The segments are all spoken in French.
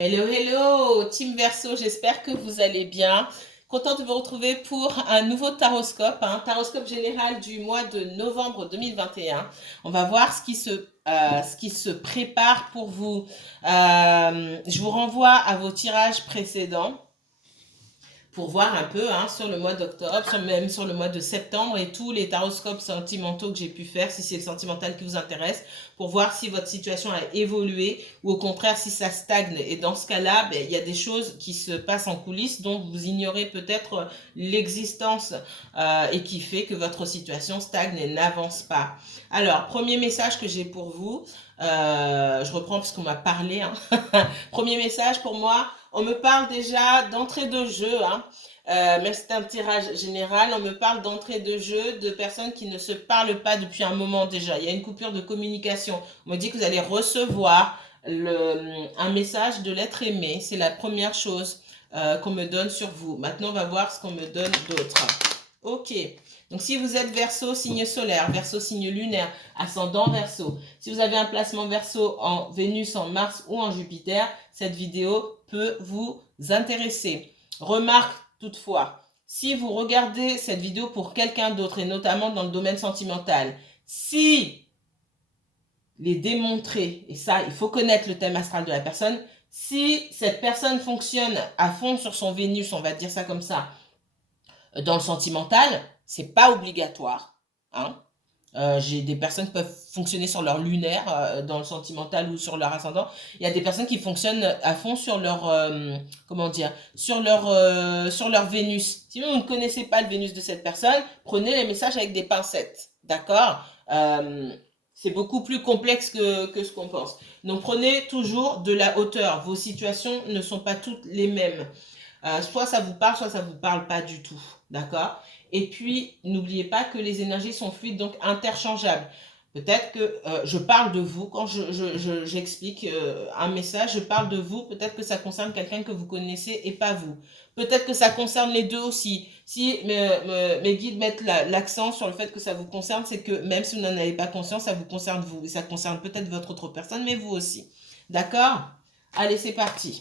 Hello, hello, Team Verseau, j'espère que vous allez bien. Contente de vous retrouver pour un nouveau taroscope, un taroscope général du mois de novembre 2021. On va voir ce qui se prépare pour vous. Je vous renvoie à vos tirages précédents pour voir un peu sur le mois d'octobre, même sur le mois de septembre et tous les taroscopes sentimentaux que j'ai pu faire, si c'est le sentimental qui vous intéresse, pour voir si votre situation a évolué ou au contraire si ça stagne. Et dans ce cas-là, ben, il y a des choses qui se passent en coulisses dont vous ignorez peut-être l'existence et qui fait que votre situation stagne et n'avance pas. Alors, premier message que j'ai pour vous, je reprends parce qu'on m'a parlé. Premier message pour moi, on me parle déjà d'entrée de jeu, mais c'est un tirage général. On me parle d'entrée de jeu de personnes qui ne se parlent pas depuis un moment déjà. Il y a une coupure de communication. On me dit que vous allez recevoir un message de l'être aimé. C'est la première chose qu'on me donne sur vous. Maintenant, on va voir ce qu'on me donne d'autre. Ok. Donc, si vous êtes Verseau, signe solaire, Verseau, signe lunaire, ascendant Verseau. Si vous avez un placement Verseau en Vénus, en Mars ou en Jupiter, cette vidéo peut vous intéresser. Remarque toutefois, si vous regardez cette vidéo pour quelqu'un d'autre et notamment dans le domaine sentimental, si les démontrer, et ça, il faut connaître le thème astral de la personne, si cette personne fonctionne à fond sur son Vénus, on va dire ça comme ça, dans le sentimental, c'est pas obligatoire. Hein. J'ai des personnes qui peuvent fonctionner sur leur lunaire dans le sentimental ou sur leur ascendant. Il y a des personnes qui fonctionnent à fond sur leur comment dire sur leur Vénus. Si vous ne connaissez pas le Vénus de cette personne, prenez les messages avec des pincettes, d'accord. C'est beaucoup plus complexe que ce qu'on pense. Donc prenez toujours de la hauteur. Vos situations ne sont pas toutes les mêmes. Soit ça vous parle, soit ça vous parle pas du tout. D'accord. Et puis, n'oubliez pas que les énergies sont fluides, donc interchangeables. Peut-être que je parle de vous, quand j'explique un message, je parle de vous, peut-être que ça concerne quelqu'un que vous connaissez et pas vous. Peut-être que ça concerne les deux aussi. Si mes guides mettent l'accent sur le fait que ça vous concerne, c'est que même si vous n'en avez pas conscience, ça vous concerne vous. Et ça concerne peut-être votre autre personne, mais vous aussi. D'accord. Allez, c'est parti.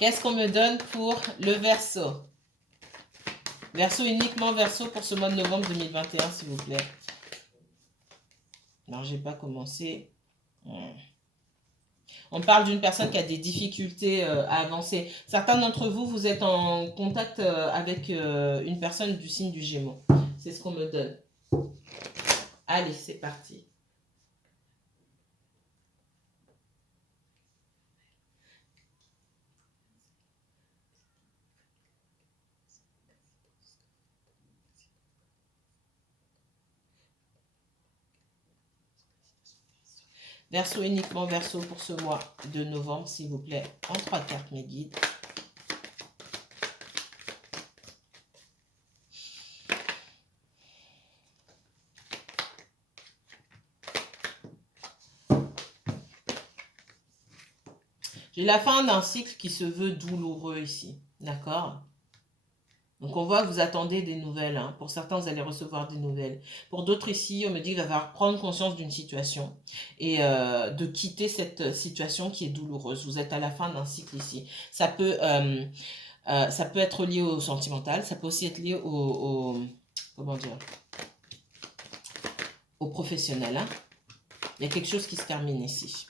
Qu'est-ce qu'on me donne pour le Verseau? Verseau, uniquement Verseau pour ce mois de novembre 2021, s'il vous plaît. Non, j'ai pas commencé. On parle d'une personne qui a des difficultés à avancer. Certains d'entre vous, vous êtes en contact avec une personne du signe du Gémeaux. C'est ce qu'on me donne. Allez, c'est parti. Verseau, uniquement Verseau pour ce mois de novembre, s'il vous plaît. En 3 cartes, mes guides. J'ai la fin d'un cycle qui se veut douloureux ici. D'accord? Donc on voit que vous attendez des nouvelles. Pour certains, vous allez recevoir des nouvelles. Pour d'autres ici, on me dit qu'il va falloir prendre conscience d'une situation et de quitter cette situation qui est douloureuse. Vous êtes à la fin d'un cycle ici. Ça peut être lié au sentimental, ça peut aussi être lié comment dire, au professionnel. Il y a quelque chose qui se termine ici,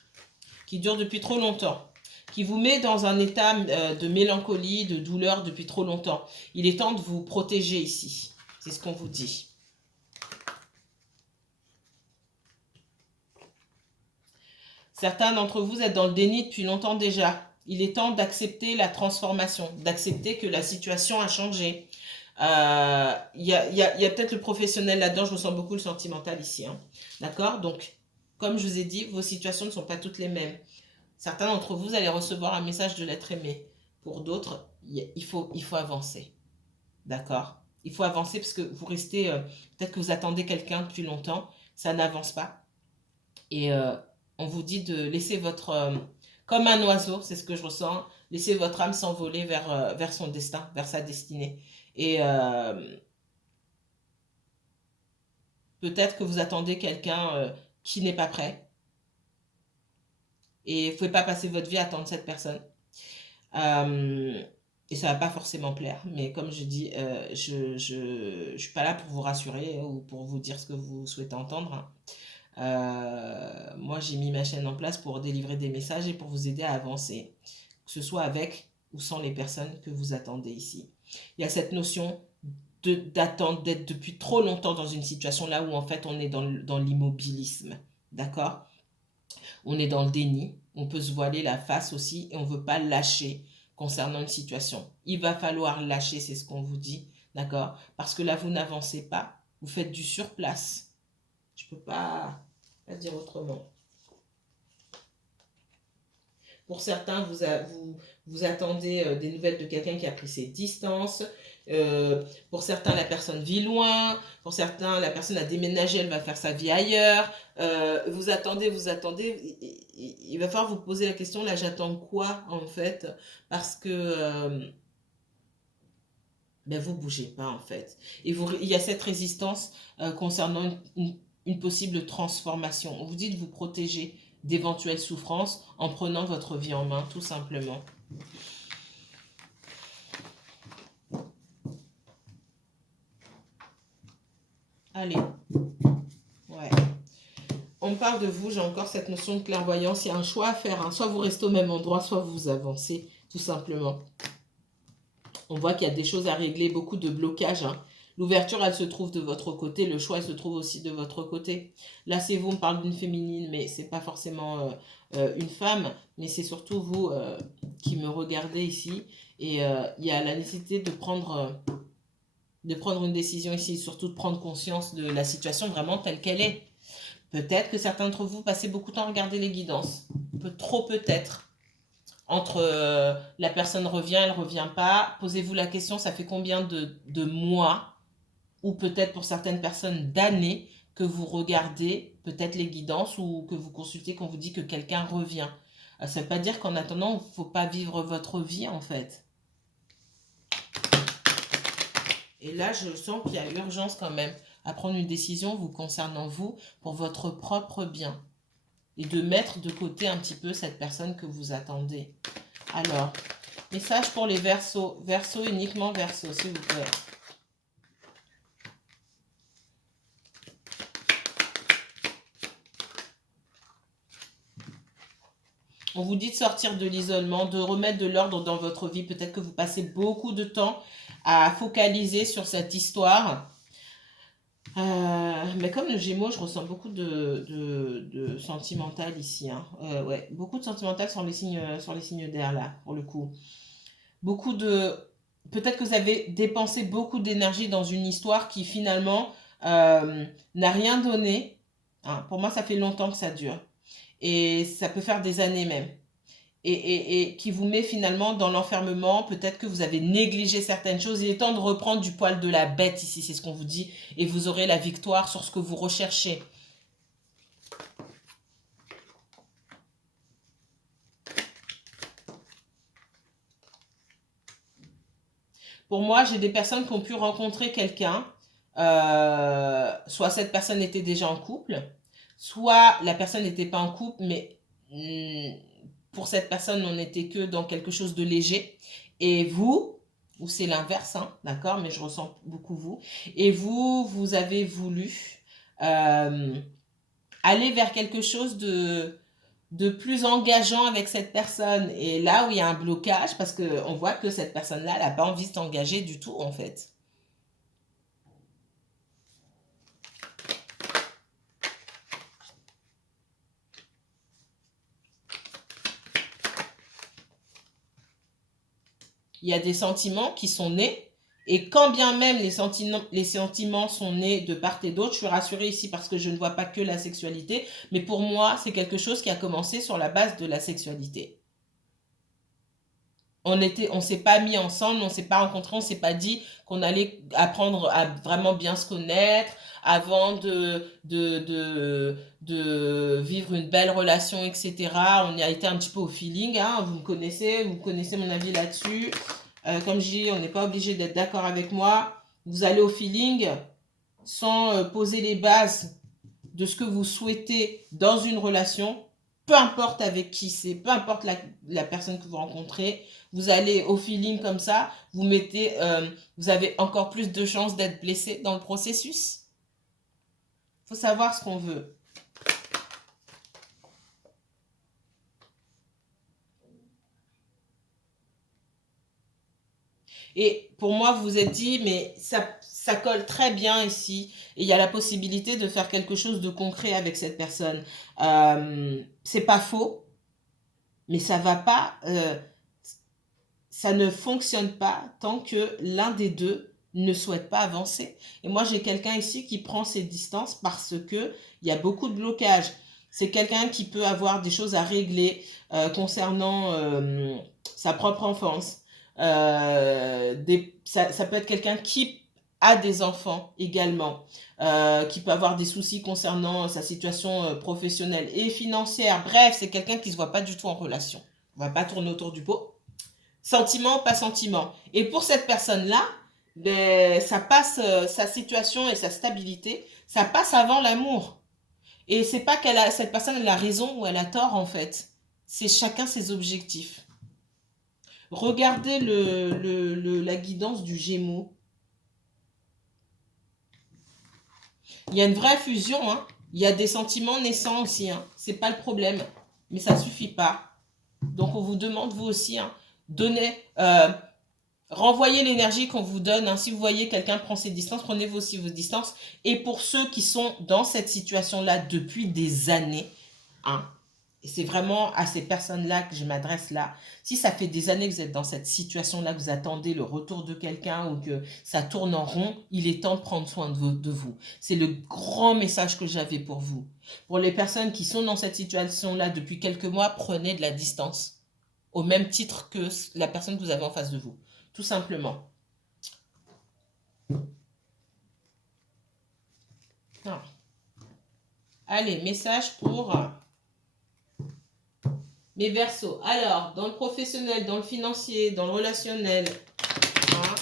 qui dure depuis trop longtemps, qui vous met dans un état de mélancolie, de douleur depuis trop longtemps. Il est temps de vous protéger ici. C'est ce qu'on vous dit. Certains d'entre vous êtes dans le déni depuis longtemps déjà. Il est temps d'accepter la transformation, d'accepter que la situation a changé. Il y a peut-être le professionnel là-dedans, je ressens beaucoup le sentimental ici. D'accord. Donc, comme je vous ai dit, vos situations ne sont pas toutes les mêmes. Certains d'entre vous allez recevoir un message de l'être aimé. Pour d'autres, il faut avancer. D'accord. Il faut avancer parce que vous restez, peut-être que vous attendez quelqu'un depuis longtemps, ça n'avance pas. Et on vous dit de laisser comme un oiseau, c'est ce que je ressens, laisser votre âme s'envoler vers son destin, vers sa destinée. Et peut-être que vous attendez quelqu'un qui n'est pas prêt. Et vous ne pouvez pas passer votre vie à attendre cette personne. Et ça va pas forcément plaire. Mais comme je dis, je suis pas là pour vous rassurer ou pour vous dire ce que vous souhaitez entendre, hein. Moi, j'ai mis ma chaîne en place pour délivrer des messages et pour vous aider à avancer, que ce soit avec ou sans les personnes que vous attendez ici. Il y a cette notion d'attendre, d'être depuis trop longtemps dans une situation là où en fait on est dans l'immobilisme. D'accord? On est dans le déni, on peut se voiler la face aussi et on ne veut pas lâcher concernant une situation. Il va falloir lâcher, c'est ce qu'on vous dit, d'accord? Parce que là, vous n'avancez pas, vous faites du surplace. Je ne peux pas dire autrement. Pour certains, vous attendez des nouvelles de quelqu'un qui a pris ses distances. Pour certains, la personne vit loin. Pour certains, la personne a déménagé, elle va faire sa vie ailleurs. Vous attendez. Il va falloir vous poser la question, là, j'attends quoi, en fait? Parce que ben, vous bougez pas, en fait. Et il y a cette résistance concernant une possible transformation. On vous dit de vous protéger d'éventuelles souffrances en prenant votre vie en main, tout simplement. Allez. Ouais. On parle de vous, j'ai encore cette notion de clairvoyance. Il y a un choix à faire, hein. Soit vous restez au même endroit, soit vous avancez, tout simplement. On voit qu'il y a des choses à régler, beaucoup de blocages, hein. L'ouverture, elle se trouve de votre côté. Le choix, elle se trouve aussi de votre côté. Là, c'est vous, on parle d'une féminine, mais c'est pas forcément une femme. Mais c'est surtout vous qui me regardez ici. Et il y a la nécessité de prendre une décision ici. Surtout de prendre conscience de la situation vraiment telle qu'elle est. Peut-être que certains d'entre vous passez beaucoup de temps à regarder les guidances. Trop peut-être. Entre la personne revient, elle ne revient pas. Posez-vous la question, ça fait combien de mois ou peut-être pour certaines personnes d'années que vous regardez peut-être les guidances ou que vous consultez quand vous dit que quelqu'un revient. Ça ne veut pas dire qu'en attendant, il ne faut pas vivre votre vie en fait. Et là, je sens qu'il y a urgence quand même à prendre une décision vous concernant vous pour votre propre bien. Et de mettre de côté un petit peu cette personne que vous attendez. Alors, message pour les Verseaux. Verseaux, uniquement Verseaux, s'il vous plaît. On vous dit de sortir de l'isolement, de remettre de l'ordre dans votre vie. Peut-être que vous passez beaucoup de temps à focaliser sur cette histoire. Mais comme le Gémeaux, je ressens beaucoup de sentimental ici, hein. Ouais, beaucoup de sentimental sur les signes d'air là, pour le coup. Peut-être que vous avez dépensé beaucoup d'énergie dans une histoire qui finalement n'a rien donné, hein. Pour moi, ça fait longtemps que ça dure. Et ça peut faire des années même. Et qui vous met finalement dans l'enfermement. Peut-être que vous avez négligé certaines choses. Il est temps de reprendre du poil de la bête ici, c'est ce qu'on vous dit. Et vous aurez la victoire sur ce que vous recherchez. Pour moi, j'ai des personnes qui ont pu rencontrer quelqu'un. Soit cette personne était déjà en couple, soit la personne n'était pas en couple, mais pour cette personne, on n'était que dans quelque chose de léger. Et vous, ou c'est l'inverse, hein, d'accord, mais je ressens beaucoup vous. Et vous avez voulu aller vers quelque chose de plus engageant avec cette personne. Et là où il y a un blocage, parce qu'on voit que cette personne-là, elle n'a pas envie de s'engager du tout, en fait. Il y a des sentiments qui sont nés. Et quand bien même les sentiments sont nés de part et d'autre, je suis rassurée ici parce que je ne vois pas que la sexualité, mais pour moi, c'est quelque chose qui a commencé sur la base de la sexualité. On s'est pas mis ensemble, on s'est pas rencontrés, on s'est pas dit qu'on allait apprendre à vraiment bien se connaître avant de vivre une belle relation, etc. On y a été un petit peu au feeling, hein, vous connaissez mon avis là-dessus. Comme je dis, on n'est pas obligé d'être d'accord avec moi. Vous allez au feeling sans poser les bases de ce que vous souhaitez dans une relation. peu importe avec qui c'est, peu importe la personne que vous rencontrez, vous allez au feeling comme ça, vous avez encore plus de chances d'être blessé dans le processus. Il faut savoir ce qu'on veut. Et pour moi, vous vous êtes dit, mais ça colle très bien ici. Et il y a la possibilité de faire quelque chose de concret avec cette personne. C'est pas faux, mais ça va pas, ça ne fonctionne pas tant que l'un des deux ne souhaite pas avancer. Et moi, j'ai quelqu'un ici qui prend ses distances parce que il y a beaucoup de blocages. C'est quelqu'un qui peut avoir des choses à régler concernant sa propre enfance. Ça peut être quelqu'un qui a des enfants également, qui peut avoir des soucis concernant sa situation professionnelle et financière. Bref, c'est quelqu'un qui ne se voit pas du tout en relation. On ne va pas tourner autour du pot. Sentiment, pas sentiment. Et pour cette personne-là, ben, ça passe, sa situation et sa stabilité, ça passe avant l'amour. Et c'est pas cette personne, elle a raison ou elle a tort, en fait. C'est chacun ses objectifs. Regardez la guidance du Gémeaux. Il y a une vraie fusion, hein. Il y a des sentiments naissants aussi, hein. C'est pas le problème. Mais ça suffit pas. Donc, on vous demande, vous aussi, hein, renvoyez l'énergie qu'on vous donne, hein. Si vous voyez quelqu'un prend ses distances, prenez-vous aussi vos distances. Et pour ceux qui sont dans cette situation-là depuis des années, hein, et c'est vraiment à ces personnes-là que je m'adresse là. Si ça fait des années que vous êtes dans cette situation-là, que vous attendez le retour de quelqu'un ou que ça tourne en rond, il est temps de prendre soin de vous. C'est le grand message que j'avais pour vous. Pour les personnes qui sont dans cette situation-là depuis quelques mois, prenez de la distance. Au même titre que la personne que vous avez en face de vous. Tout simplement. Non. Allez, message pour mes Verseaux. Alors, dans le professionnel, dans le financier, dans le relationnel, hein,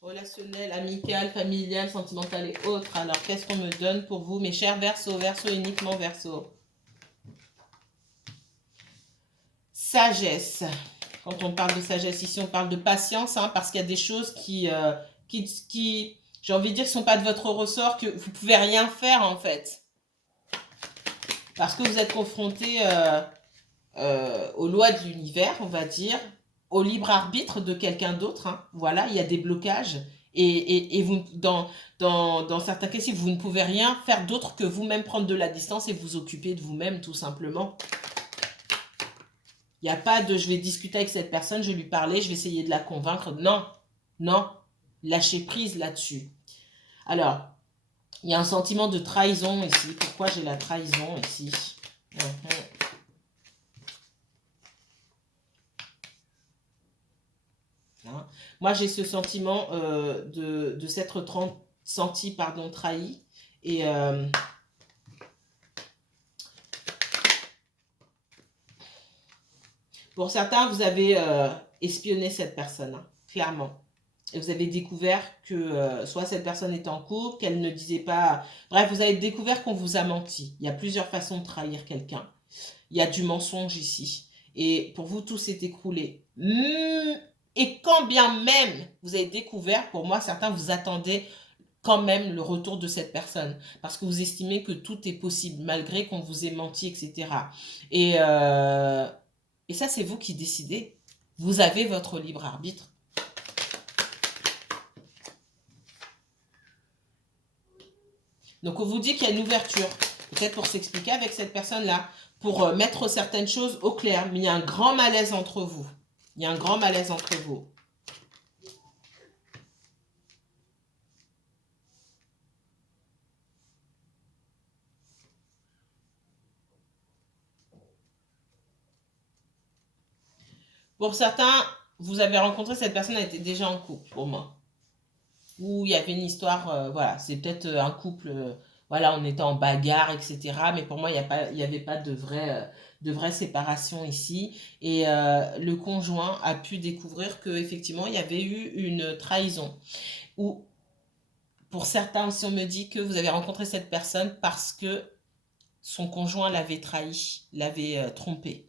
relationnel, amical, familial, sentimental et autres. Alors, qu'est-ce qu'on me donne pour vous, mes chers Verseaux? Verseaux uniquement Verseaux. Sagesse. Quand on parle de sagesse ici, on parle de patience, hein, parce qu'il y a des choses qui j'ai envie de dire, ne sont pas de votre ressort, que vous pouvez rien faire en fait. Parce que vous êtes confronté aux lois de l'univers, on va dire, au libre arbitre de quelqu'un d'autre. Hein. Voilà, il y a des blocages. Et vous, dans certains cas, si vous ne pouvez rien faire d'autre que vous-même prendre de la distance et vous occuper de vous-même, tout simplement. Il n'y a pas de je vais discuter avec cette personne, je vais lui parler, je vais essayer de la convaincre. Non, non, lâchez prise là-dessus. Alors, il y a un sentiment de trahison ici. Pourquoi j'ai la trahison ici? Hein. Moi, j'ai ce sentiment de s'être senti trahi. Et pour certains, vous avez espionné cette personne, hein, clairement. Et vous avez découvert que soit cette personne était en couple, qu'elle ne disait pas... Bref, vous avez découvert qu'on vous a menti. Il y a plusieurs façons de trahir quelqu'un. Il y a du mensonge ici. Et pour vous, tout s'est écroulé. Et quand bien même vous avez découvert, pour moi, certains vous attendaient quand même le retour de cette personne. Parce que vous estimez que tout est possible, malgré qu'on vous ait menti, etc. Et ça, c'est vous qui décidez. Vous avez votre libre arbitre. Donc, on vous dit qu'il y a une ouverture, peut-être pour s'expliquer avec cette personne-là, pour mettre certaines choses au clair. Mais il y a un grand malaise entre vous. Il y a un grand malaise entre vous. Pour certains, vous avez rencontré cette personne, elle était déjà en couple, pour moi. Où il y avait une histoire, voilà, c'est peut-être un couple, voilà, on était en bagarre, etc. Mais pour moi, il n'y avait pas de vraie séparation ici. Et le conjoint a pu découvrir qu'effectivement, il y avait eu une trahison. Ou pour certains, si on me dit que vous avez rencontré cette personne parce que son conjoint l'avait trahi, l'avait trompé.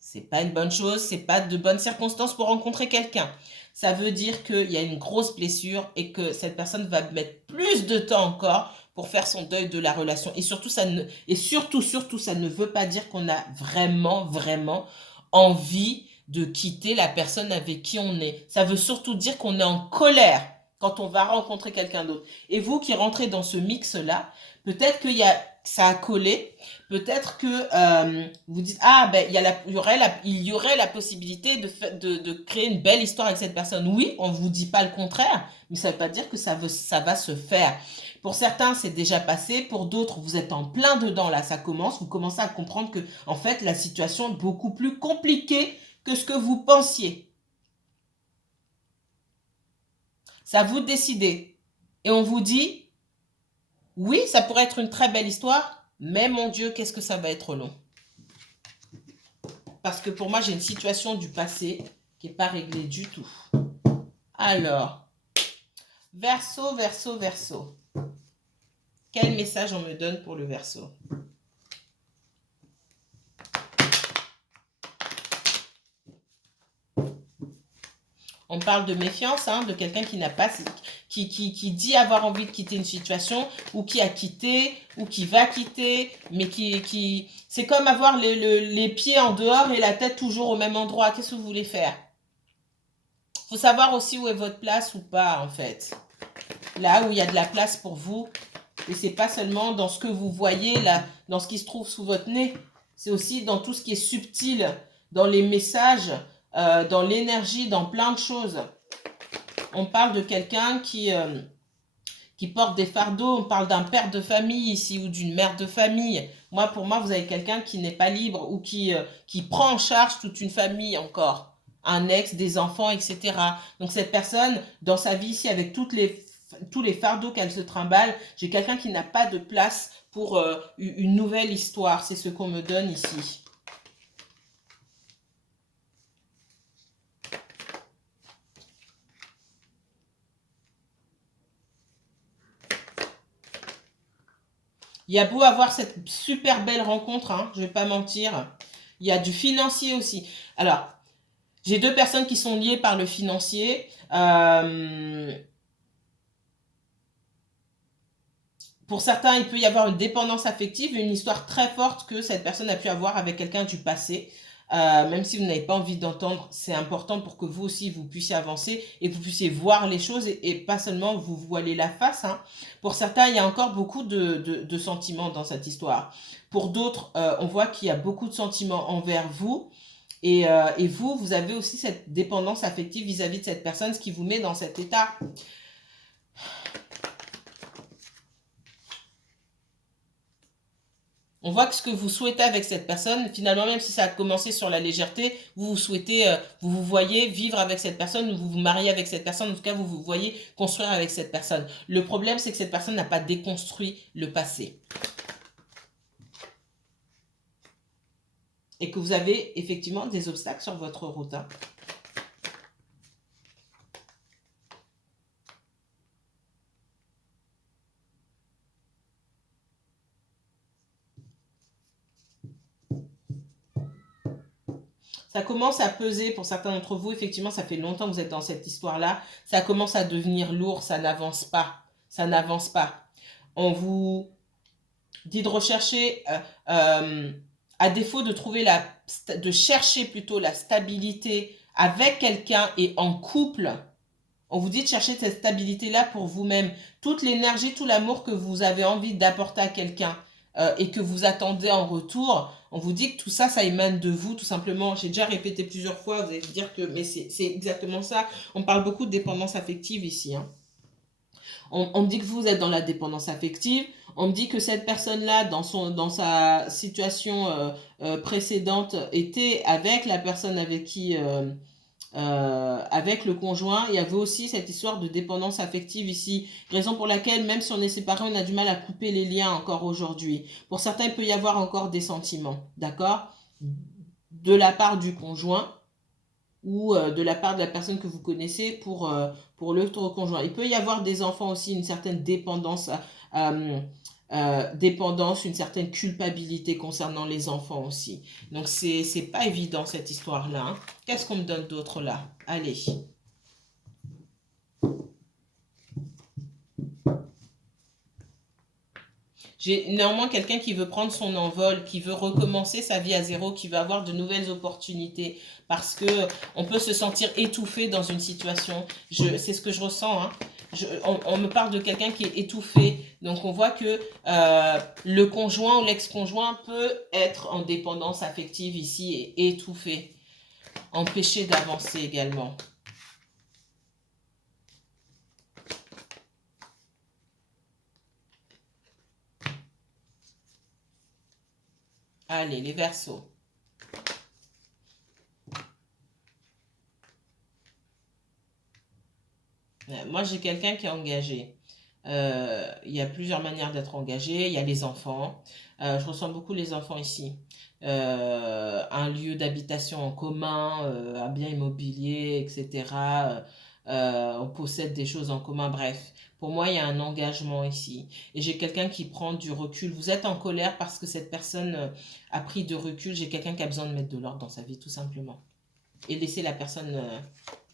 C'est pas une bonne chose, c'est pas de bonnes circonstances pour rencontrer quelqu'un. Ça veut dire qu'il y a une grosse blessure et que cette personne va mettre plus de temps encore pour faire son deuil de la relation. Et surtout, surtout, ça ne veut pas dire qu'on a vraiment envie de quitter la personne avec qui on est. Ça veut surtout dire qu'on est en colère quand on va rencontrer quelqu'un d'autre. Et vous qui rentrez dans ce mix-là, peut-être ça a collé. Peut-être que vous dites, ah, ben, il y aurait la possibilité de créer une belle histoire avec cette personne. Oui, on ne vous dit pas le contraire, mais ça ne veut pas dire que ça va se faire. Pour certains, c'est déjà passé. Pour d'autres, vous êtes en plein dedans, là, ça commence. Vous commencez à comprendre que, en fait, la situation est beaucoup plus compliquée que ce que vous pensiez. Ça vous décidez. Et on vous dit, oui, ça pourrait être une très belle histoire, mais mon Dieu, qu'est-ce que ça va être long. Parce que pour moi, j'ai une situation du passé qui n'est pas réglée du tout. Alors, Verseau, Verseau, Verseau. Quel message on me donne pour le Verseau? On parle de méfiance, hein, de quelqu'un qui n'a pas, qui dit avoir envie de quitter une situation, ou qui a quitté, ou qui va quitter, mais c'est comme avoir les pieds en dehors et la tête toujours au même endroit. Qu'est-ce que vous voulez faire? Il faut savoir aussi où est votre place ou pas, en fait. Là où il y a de la place pour vous. Et c'est pas seulement dans ce que vous voyez, là, dans ce qui se trouve sous votre nez. C'est aussi dans tout ce qui est subtil, dans les messages, dans l'énergie, dans plein de choses. On parle de quelqu'un qui porte des fardeaux. On parle d'un père de famille ici ou d'une mère de famille. Pour moi, vous avez quelqu'un qui n'est pas libre ou qui prend en charge toute une famille encore. Un ex, des enfants, etc. Donc cette personne, dans sa vie ici, avec tous les fardeaux qu'elle se trimballe, j'ai quelqu'un qui n'a pas de place pour une nouvelle histoire. C'est ce qu'on me donne ici. Il y a beau avoir cette super belle rencontre, hein, je ne vais pas mentir. Il y a du financier aussi. Alors, j'ai deux personnes qui sont liées par le financier. Pour certains, il peut y avoir une dépendance affective, une histoire très forte que cette personne a pu avoir avec quelqu'un du passé. Même si vous n'avez pas envie d'entendre, c'est important pour que vous aussi, vous puissiez avancer et que vous puissiez voir les choses et pas seulement vous voiler la face. Hein. Pour certains, il y a encore beaucoup de sentiments dans cette histoire. Pour d'autres, on voit qu'il y a beaucoup de sentiments envers vous. Et vous avez aussi cette dépendance affective vis-à-vis de cette personne, ce qui vous met dans cet état. On voit que ce que vous souhaitez avec cette personne, finalement, même si ça a commencé sur la légèreté, vous souhaitez, vous vous voyez vivre avec cette personne, ou vous vous mariez avec cette personne, en tout cas, vous vous voyez construire avec cette personne. Le problème, c'est que cette personne n'a pas déconstruit le passé. Et que vous avez effectivement des obstacles sur votre route. Hein. Ça commence à peser pour certains d'entre vous. Effectivement, ça fait longtemps que vous êtes dans cette histoire-là. Ça commence à devenir lourd, ça n'avance pas. Ça n'avance pas. On vous dit de rechercher, à défaut de trouver de chercher plutôt la stabilité avec quelqu'un et en couple. On vous dit de chercher cette stabilité-là pour vous-même. Toute l'énergie, tout l'amour que vous avez envie d'apporter à quelqu'un et que vous attendez en retour, on vous dit que tout ça, ça émane de vous, tout simplement. J'ai déjà répété plusieurs fois, vous allez me dire que mais c'est exactement ça. On parle beaucoup de dépendance affective ici. Hein. On me dit que vous êtes dans la dépendance affective. On me dit que cette personne-là, dans sa situation précédente, était avec la personne avec qui... avec le conjoint. Il y avait aussi cette histoire de dépendance affective ici, raison pour laquelle même si on est séparés, on a du mal à couper les liens encore aujourd'hui. Pour certains, il peut y avoir encore des sentiments, d'accord, de la part du conjoint ou de la part de la personne que vous connaissez pour l'autre conjoint. Il peut y avoir des enfants aussi, une certaine dépendance dépendance, une certaine culpabilité concernant les enfants aussi. Donc, c'est pas évident cette histoire-là. Hein. Qu'est-ce qu'on me donne d'autre là? Allez. J'ai néanmoins quelqu'un qui veut prendre son envol, qui veut recommencer sa vie à zéro, qui veut avoir de nouvelles opportunités, parce que on peut se sentir étouffé dans une situation. C'est ce que je ressens. Hein. On me parle de quelqu'un qui est étouffé. Donc on voit que le conjoint ou l'ex-conjoint peut être en dépendance affective ici et étouffé, empêché d'avancer également. Allez, les Verseaux. Moi, j'ai quelqu'un qui est engagé. Il y a plusieurs manières d'être engagé. Il y a les enfants. Je ressens beaucoup les enfants ici. Un lieu d'habitation en commun, un bien immobilier, etc. On possède des choses en commun. Bref, pour moi, il y a un engagement ici. Et j'ai quelqu'un qui prend du recul. Vous êtes en colère parce que cette personne a pris de recul. J'ai quelqu'un qui a besoin de mettre de l'ordre dans sa vie, tout simplement. Et laisser la personne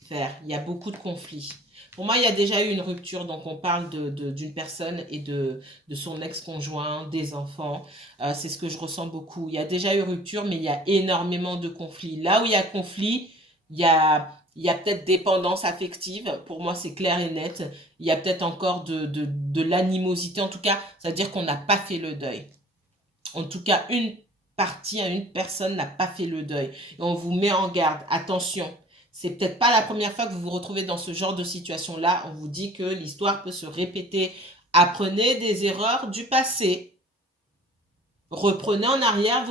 faire. Il y a beaucoup de conflits. Pour moi, il y a déjà eu une rupture, donc on parle d'une personne et de son ex-conjoint, des enfants. C'est ce que je ressens beaucoup. Il y a déjà eu rupture, mais il y a énormément de conflits. Là où il y a conflit, il y a peut-être dépendance affective. Pour moi, c'est clair et net. Il y a peut-être encore de l'animosité. En tout cas, ça veut dire qu'on n'a pas fait le deuil. En tout cas, une partie, une personne n'a pas fait le deuil. Et on vous met en garde. Attention. C'est peut-être pas la première fois que vous vous retrouvez dans ce genre de situation-là. On vous dit que l'histoire peut se répéter. Apprenez des erreurs du passé. Reprenez en arrière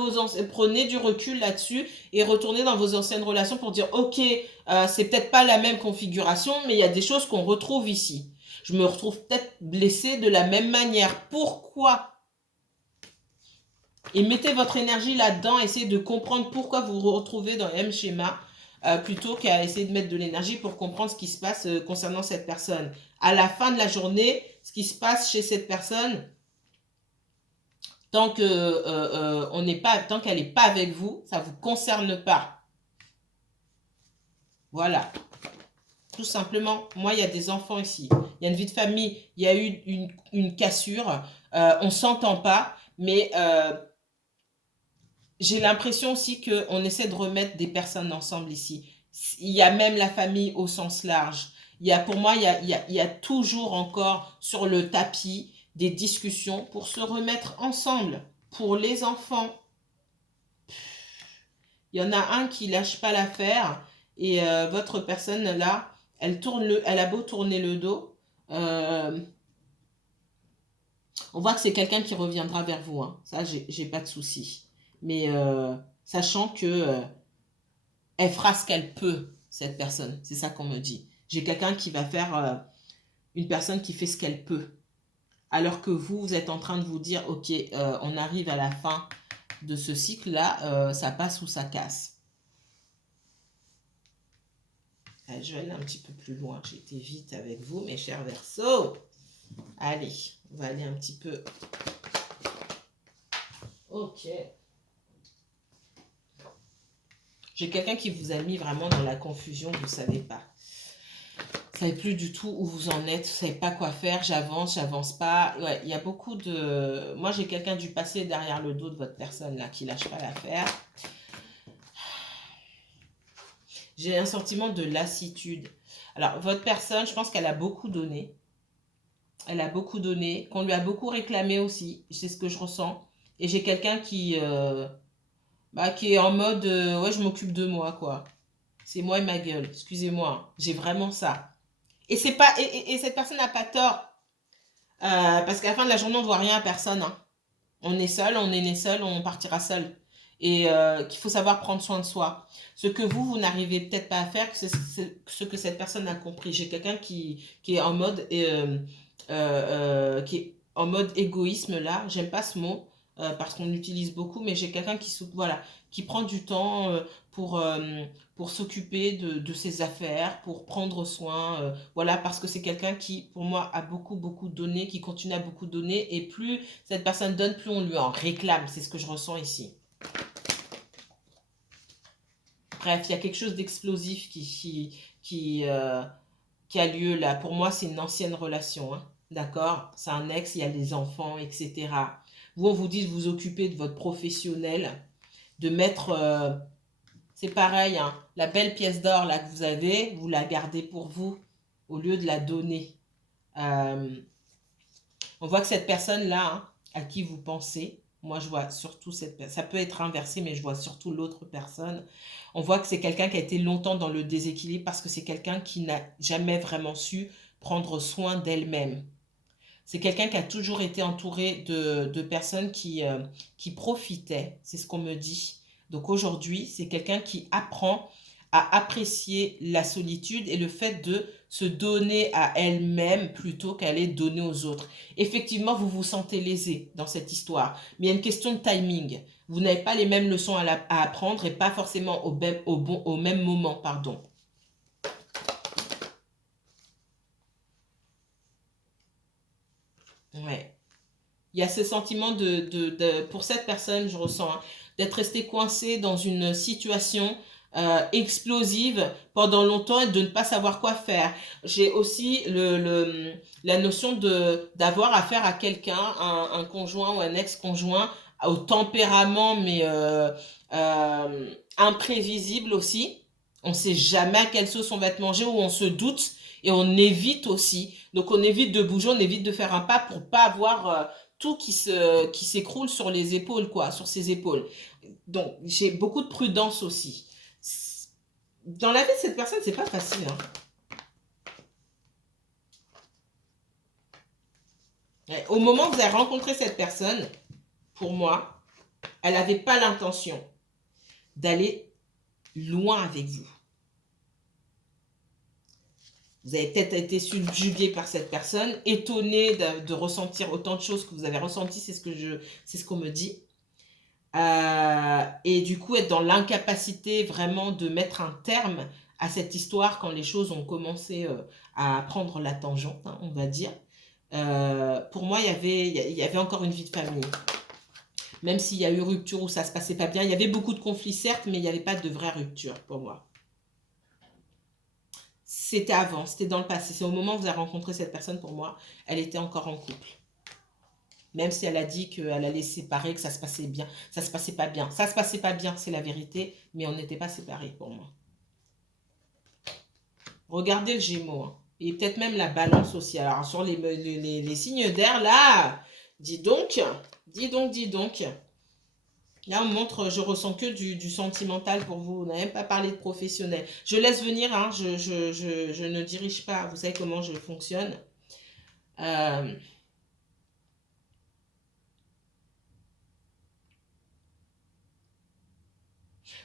prenez du recul là-dessus et retournez dans vos anciennes relations pour dire ok, c'est peut-être pas la même configuration, mais il y a des choses qu'on retrouve ici. Je me retrouve peut-être blessée de la même manière. Pourquoi? Et mettez votre énergie là-dedans, essayez de comprendre pourquoi vous vous retrouvez dans le même schéma, plutôt qu'à essayer de mettre de l'énergie pour comprendre ce qui se passe concernant cette personne. À la fin de la journée, ce qui se passe chez cette personne, tant qu'elle n'est pas avec vous, ça ne vous concerne pas. Voilà. Tout simplement, moi, il y a des enfants ici. Il y a une vie de famille, il y a eu une cassure, on ne s'entend pas, mais j'ai l'impression aussi qu'on essaie de remettre des personnes ensemble ici. Il y a même la famille au sens large. Pour moi, il y a toujours encore sur le tapis des discussions pour se remettre ensemble. Pour les enfants, il y en a un qui lâche pas l'affaire et votre personne là, elle a beau tourner le dos. On voit que c'est quelqu'un qui reviendra vers vous. Hein. Ça, j'ai pas de souci. Mais sachant que elle fera ce qu'elle peut, cette personne. C'est ça qu'on me dit. J'ai quelqu'un qui va faire une personne qui fait ce qu'elle peut. Alors que vous êtes en train de vous dire, ok, on arrive à la fin de ce cycle-là, ça passe ou ça casse. Allez, je vais aller un petit peu plus loin. J'ai été vite avec vous, mes chers Verseaux. Allez, on va aller un petit peu. Ok. J'ai quelqu'un qui vous a mis vraiment dans la confusion, vous ne savez pas. Vous ne savez plus du tout où vous en êtes, vous ne savez pas quoi faire, j'avance pas. Ouais, il y a beaucoup de... Moi, j'ai quelqu'un du passé derrière le dos de votre personne là qui lâche pas l'affaire. J'ai un sentiment de lassitude. Alors, votre personne, je pense qu'elle a beaucoup donné. Elle a beaucoup donné, qu'on lui a beaucoup réclamé aussi. C'est ce que je ressens. Et j'ai quelqu'un qui est en mode ouais, je m'occupe de moi, quoi. C'est moi et ma gueule. Excusez-moi. J'ai vraiment ça. Et c'est pas et cette personne n'a pas tort. Parce qu'à la fin de la journée, on ne doit rien à personne. Hein. On est seul, on est né seul, on partira seul. Et qu'il faut savoir prendre soin de soi. Ce que vous n'arrivez peut-être pas à faire, c'est ce que cette personne a compris. J'ai quelqu'un qui est en mode qui est en mode égoïsme là. J'aime pas ce mot parce qu'on l'utilise beaucoup, mais j'ai quelqu'un voilà, qui prend du temps pour s'occuper de ses affaires, pour prendre soin. Voilà, parce que c'est quelqu'un qui, pour moi, a beaucoup, beaucoup donné, qui continue à beaucoup donner. Et plus cette personne donne, plus on lui en réclame. C'est ce que je ressens ici. Bref, il y a quelque chose d'explosif qui a lieu là. Pour moi, c'est une ancienne relation. Hein. D'accord? C'est un ex, il y a des enfants, etc. Vous, on vous dit de vous occuper de votre professionnel, de mettre... c'est pareil, hein, la belle pièce d'or là que vous la gardez pour vous au lieu de la donner. On voit que cette personne-là, hein, à qui vous pensez, moi je vois surtout cette personne, ça peut être inversé, mais je vois surtout l'autre personne. On voit que c'est quelqu'un qui a été longtemps dans le déséquilibre parce que c'est quelqu'un qui n'a jamais vraiment su prendre soin d'elle-même. C'est quelqu'un qui a toujours été entouré de personnes qui profitaient, c'est ce qu'on me dit. Donc aujourd'hui, c'est quelqu'un qui apprend à apprécier la solitude et le fait de se donner à elle-même plutôt qu'à aller donner aux autres. Effectivement, vous vous sentez lésé dans cette histoire, mais il y a une question de timing. Vous n'avez pas les mêmes leçons à apprendre et pas forcément au même moment, pardon. Ouais. Il y a ce sentiment pour cette personne, je ressens, hein, d'être resté coincé dans une situation explosive pendant longtemps et de ne pas savoir quoi faire. J'ai aussi la notion d'avoir affaire à quelqu'un, un conjoint ou un ex-conjoint au tempérament, mais imprévisible aussi. On ne sait jamais à quelle sauce on va être mangé ou on se doute et on évite aussi. Donc on évite de bouger, on évite de faire un pas pour pas avoir tout qui s'écroule sur les épaules, quoi, sur ses épaules. Donc, j'ai beaucoup de prudence aussi. Dans la vie de cette personne, c'est pas facile. Hein. Au moment où vous avez rencontré cette personne, pour moi, elle n'avait pas l'intention d'aller loin avec vous. Vous avez peut-être été subjugué par cette personne, étonné de ressentir autant de choses que vous avez ressenti, c'est ce qu'on me dit. Et du coup, être dans l'incapacité vraiment de mettre un terme à cette histoire quand les choses ont commencé à prendre la tangente, hein, on va dire. Pour moi, il y avait encore une vie de famille. Même s'il y a eu rupture où ça se passait pas bien, il y avait beaucoup de conflits, certes, mais il n'y avait pas de vraie rupture pour moi. C'était avant, c'était dans le passé. C'est au moment où vous avez rencontré cette personne, pour moi, elle était encore en couple. Même si elle a dit qu'elle allait se séparer, que ça se passait bien. Ça se passait pas bien. Ça se passait pas bien, c'est la vérité, mais on n'était pas séparés pour moi. Regardez le Gémeaux. Hein. Et peut-être même la balance aussi. Alors sur les signes d'air, là, dis donc, dis donc, dis donc. Là, on montre, je ressens que du sentimental pour vous. On n'a même pas parlé de professionnel. Je laisse venir, hein, je ne dirige pas. Vous savez comment je fonctionne.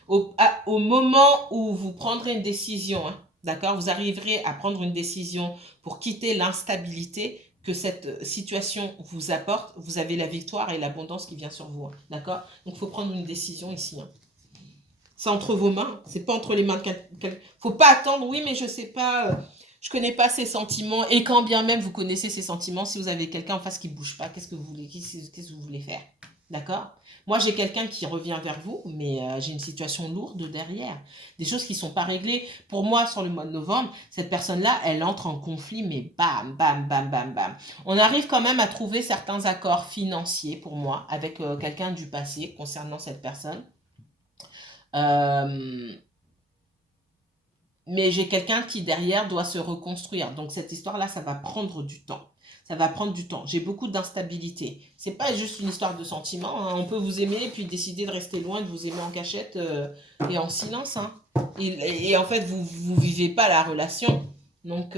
Au moment où vous prendrez une décision, hein, d'accord, vous arriverez à prendre une décision pour quitter l'instabilité que cette situation vous apporte, vous avez la victoire et l'abondance qui vient sur vous, hein, d'accord. Donc, il faut prendre une décision ici. Hein. C'est entre vos mains, c'est pas entre les mains de quelqu'un. Faut pas attendre, oui, mais je sais pas, je connais pas ses sentiments. Et quand bien même vous connaissez ses sentiments, si vous avez quelqu'un en face qui bouge pas, qu'est-ce que vous voulez faire? D'accord? Moi, j'ai quelqu'un qui revient vers vous, mais j'ai une situation lourde derrière. Des choses qui ne sont pas réglées. Pour moi, sur le mois de novembre, cette personne-là, elle entre en conflit, mais bam, bam, bam, bam, bam. On arrive quand même à trouver certains accords financiers, pour moi, avec quelqu'un du passé concernant cette personne. Mais j'ai quelqu'un qui, derrière, doit se reconstruire. Donc, cette histoire-là, ça va prendre du temps. Ça va prendre du temps. J'ai beaucoup d'instabilité. C'est pas juste une histoire de sentiments. Hein. On peut vous aimer et puis décider de rester loin, de vous aimer en cachette et en silence. Hein. Et en fait, vous vivez pas la relation. Donc,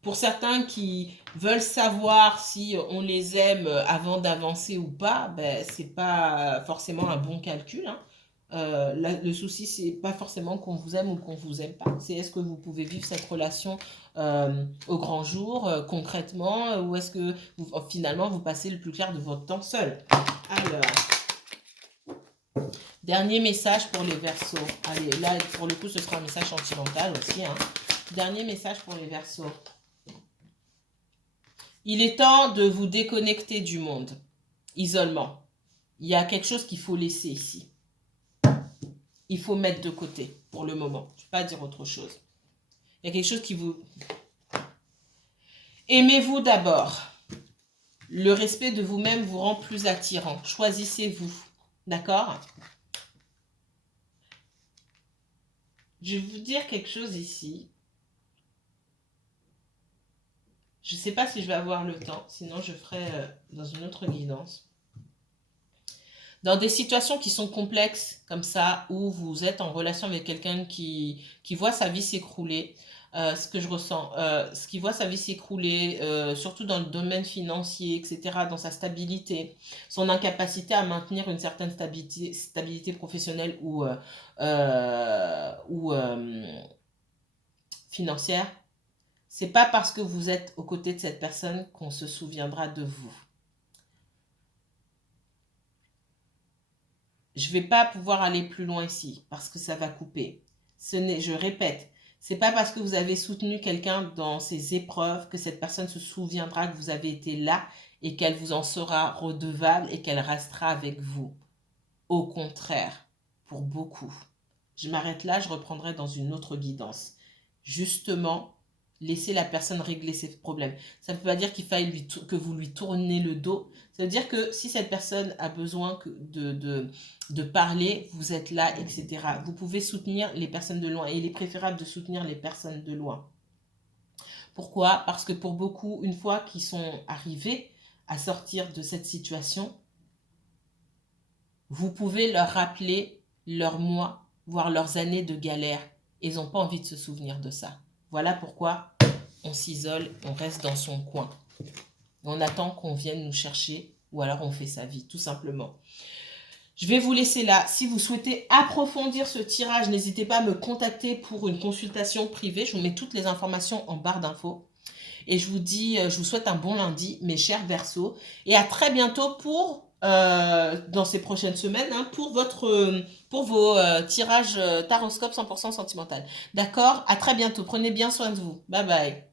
pour certains qui veulent savoir si on les aime avant d'avancer ou pas, ben, c'est pas forcément un bon calcul. Hein. Le souci, c'est pas forcément qu'on vous aime ou qu'on vous aime pas. C'est est-ce que vous pouvez vivre cette relation au grand jour, concrètement, ou est-ce que finalement vous passez le plus clair de votre temps seul. Alors, Dernier message pour les Verseaux. Allez, là, pour le coup, ce sera un message sentimental aussi. Hein. Dernier message pour les Verseaux. Il est temps de vous déconnecter du monde. Isolement. Il y a quelque chose qu'il faut laisser ici. Il faut mettre de côté pour le moment. Je ne vais pas dire autre chose. Il y a quelque chose qui vous... Aimez-vous d'abord. Le respect de vous-même vous rend plus attirant. Choisissez-vous. D'accord? Je vais vous dire quelque chose ici. Je ne sais pas si je vais avoir le temps, sinon je ferai dans une autre guidance. Dans des situations qui sont complexes, comme ça, où vous êtes en relation avec quelqu'un qui voit sa vie s'écrouler, ce que je ressens, ce qui voit sa vie s'écrouler, surtout dans le domaine financier, etc., dans sa stabilité, son incapacité à maintenir une certaine stabilité professionnelle ou financière, c'est pas parce que vous êtes aux côtés de cette personne qu'on se souviendra de vous. Je ne vais pas pouvoir aller plus loin ici parce que ça va couper. Je répète, c'est pas parce que vous avez soutenu quelqu'un dans ses épreuves que cette personne se souviendra que vous avez été là et qu'elle vous en sera redevable et qu'elle restera avec vous. Au contraire, pour beaucoup. Je m'arrête là, je reprendrai dans une autre guidance. Justement, laissez la personne régler ses problèmes. Ça ne peut pas dire qu'il faille que vous lui tournez le dos. Ça veut dire que si cette personne a besoin de parler, vous êtes là, etc. Vous pouvez soutenir les personnes de loin. Et il est préférable de soutenir les personnes de loin. Pourquoi? Parce que pour beaucoup, une fois qu'ils sont arrivés à sortir de cette situation, vous pouvez leur rappeler leurs mois, voire leurs années de galère. Et ils n'ont pas envie de se souvenir de ça. Voilà pourquoi on s'isole, on reste dans son coin. On attend qu'on vienne nous chercher ou alors on fait sa vie, tout simplement. Je vais vous laisser là. Si vous souhaitez approfondir ce tirage, n'hésitez pas à me contacter pour une consultation privée. Je vous mets toutes les informations en barre d'infos. Et je vous souhaite un bon lundi, mes chers Verseaux. Et à très bientôt dans ces prochaines semaines, hein, pour vos tirages Taroscope 100% sentimental. D'accord? À très bientôt. Prenez bien soin de vous. Bye bye.